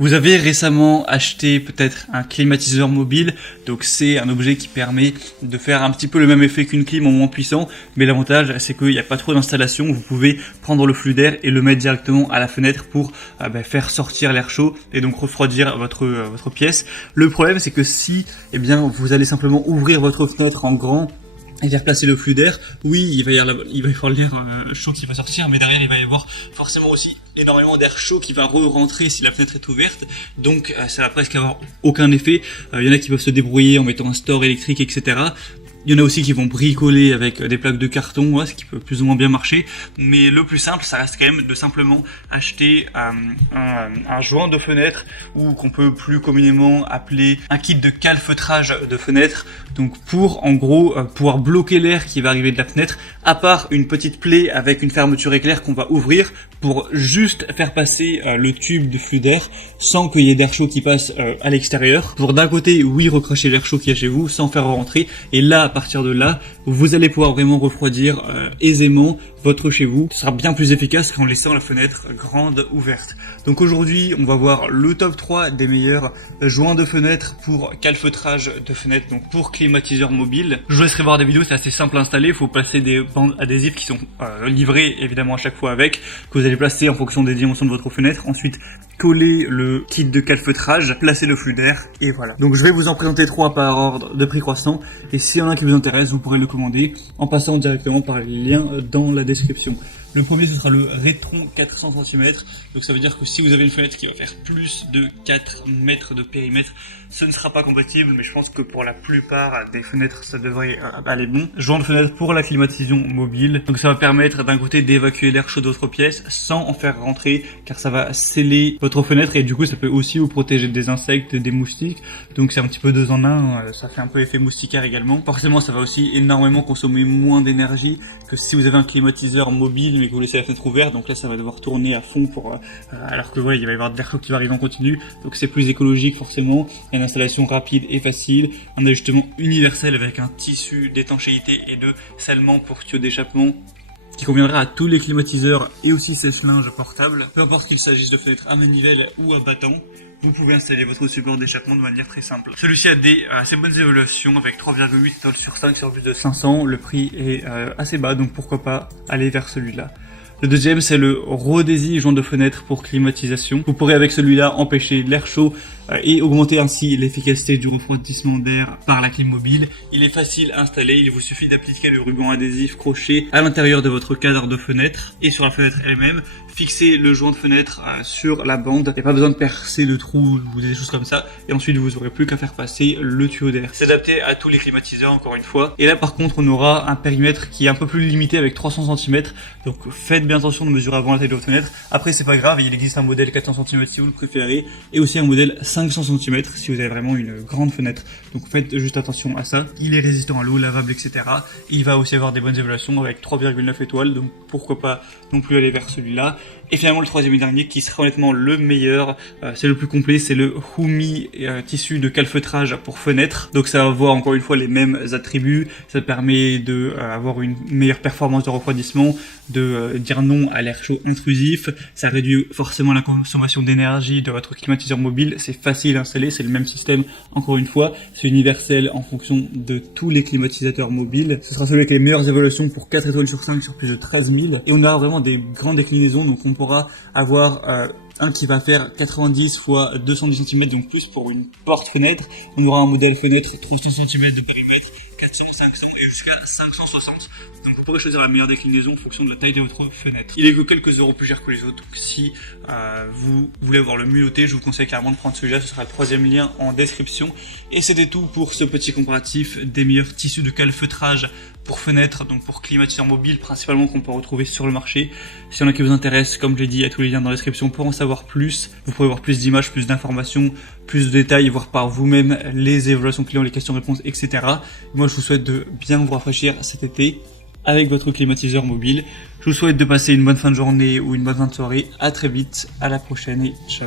Vous avez récemment acheté peut-être un climatiseur mobile, donc c'est un objet qui permet de faire un petit peu le même effet qu'une clim en moins puissant, mais l'avantage c'est qu'il n'y a pas trop d'installation, vous pouvez prendre le flux d'air et le mettre directement à la fenêtre pour faire sortir l'air chaud et donc refroidir votre pièce. Le problème c'est que si vous allez simplement ouvrir votre fenêtre en grand et faire placer le flux d'air, oui, il va y avoir l'air chaud qui va sortir, mais derrière il va y avoir forcément aussi énormément d'air chaud qui va re-rentrer si la fenêtre est ouverte, donc ça va presque avoir aucun effet. Il y en a qui peuvent se débrouiller en mettant un store électrique, etc. Il y en a aussi qui vont bricoler avec des plaques de carton, ce qui peut plus ou moins bien marcher. Mais le plus simple, ça reste quand même de simplement acheter un joint de fenêtre, ou qu'on peut plus communément appeler un kit de calfeutrage de fenêtre. Donc pour en gros pouvoir bloquer l'air qui va arriver de la fenêtre, à part une petite plaie avec une fermeture éclair qu'on va ouvrir pour juste faire passer le tube de flux d'air sans qu'il y ait d'air chaud qui passe à l'extérieur. Pour d'un côté, oui, recracher l'air chaud qu'il y a chez vous sans faire rentrer. Et là, à partir de là, vous allez pouvoir vraiment refroidir aisément votre chez vous. Ce sera bien plus efficace qu'en laissant la fenêtre grande ouverte. Donc aujourd'hui, on va voir le top 3 des meilleurs joints de fenêtre pour calfeutrage de fenêtre, donc pour climatiseur mobile. Je vous laisserai voir des vidéos, c'est assez simple à installer. Il faut placer des bandes adhésives qui sont livrées évidemment à chaque fois avec, que vous allez placer en fonction des dimensions de votre fenêtre. Ensuite, coller le kit de calfeutrage, placer le flux d'air et voilà. Donc je vais vous en présenter 3 par ordre de prix croissant, et s'il y en a un qui vous intéresse, vous pourrez le commander en passant directement par les liens dans la description. Le premier, ce sera le Retron 400 cm, donc ça veut dire que si vous avez une fenêtre qui va faire plus de 4 mètres de périmètre, ce ne sera pas compatible, mais je pense que pour la plupart des fenêtres, ça devrait aller bon. Joint de fenêtre pour la climatisation mobile, donc ça va permettre d'un côté d'évacuer l'air chaud de votre pièce sans en faire rentrer, car ça va sceller votre fenêtre, et du coup ça peut aussi vous protéger des insectes, des moustiques, donc c'est un petit peu 2 en 1, ça fait un peu effet moustiquaire également. Forcément ça va aussi énormément consommer moins d'énergie que si vous avez un climatiseur mobile mais que vous laissez la fenêtre ouverte, donc là ça va devoir tourner à fond pour alors que voilà, il va y avoir de l'air chaud qui va arriver en continu, donc c'est plus écologique forcément. Il y a une installation rapide et facile, un ajustement universel avec un tissu d'étanchéité et de scellement pour tuyaux d'échappement qui conviendra à tous les climatiseurs et aussi sèche-linge portable. Peu importe qu'il s'agisse de fenêtres à manivelle ou à battant, vous pouvez installer votre support d'échappement de manière très simple. Celui-ci a des assez bonnes évaluations avec 3,8 étoiles sur 5 sur plus de 500. Le prix est assez bas, donc pourquoi pas aller vers celui-là. Le deuxième, c'est le Rodesi joint de fenêtre pour climatisation. Vous pourrez avec celui-là empêcher l'air chaud et augmenter ainsi l'efficacité du refroidissement d'air par la clim mobile. Il est facile à installer, il vous suffit d'appliquer le ruban adhésif crochet à l'intérieur de votre cadre de fenêtre et sur la fenêtre elle-même. Fixez le joint de fenêtre sur la bande, il n'y a pas besoin de percer le trou ou des choses comme ça, et ensuite vous n'aurez plus qu'à faire passer le tuyau d'air. C'est adapté à tous les climatiseurs encore une fois, et là par contre on aura un périmètre qui est un peu plus limité avec 300 cm, donc faites bien attention de mesurer avant la taille de votre fenêtre. Après c'est pas grave, il existe un modèle 400 cm si vous le préférez, et aussi un modèle 500 cm si vous avez vraiment une grande fenêtre, donc faites juste attention à ça. Il est résistant à l'eau, lavable, etc. Il va aussi avoir des bonnes évaluations avec 3,9 étoiles, donc pourquoi pas non plus aller vers celui-là. Et finalement le troisième et dernier qui sera honnêtement le meilleur, c'est le plus complet, c'est le Humi tissu de calfeutrage pour fenêtre. Donc ça va avoir encore une fois les mêmes attributs, ça permet de avoir une meilleure performance de refroidissement, de dire non à l'air chaud intrusif, ça réduit forcément la consommation d'énergie de votre climatiseur mobile, c'est facile à installer, c'est le même système encore une fois, c'est universel en fonction de tous les climatisateurs mobiles. Ce sera celui avec les meilleures évaluations pour 4 étoiles sur 5 sur plus de 13 000, et on aura vraiment des grandes déclinaisons, donc on pourra avoir un qui va faire 90 x 210 cm, donc plus pour une porte-fenêtre. On aura un modèle fenêtre 300 cm de périmètre, 400, 500 et jusqu'à 560. Donc vous pourrez choisir la meilleure déclinaison en fonction de la taille de votre fenêtre. Il est que quelques euros plus cher que les autres, donc si vous voulez avoir le mieux noté, je vous conseille carrément de prendre celui-là, ce sera le troisième lien en description. Et c'était tout pour ce petit comparatif des meilleurs tissus de calfeutrage pour fenêtre, donc pour climatiseur mobile principalement, qu'on peut retrouver sur le marché. S'il y en a qui vous intéressent, comme je l'ai dit, il y a tous les liens dans la description pour en savoir plus. Vous pourrez voir plus d'images, plus d'informations, plus de détails, voir par vous-même les évaluations clients, les questions-réponses, etc. Moi je vous souhaite de bien vous rafraîchir cet été avec votre climatiseur mobile. Je vous souhaite de passer une bonne fin de journée ou une bonne fin de soirée. À très vite, à la prochaine et ciao.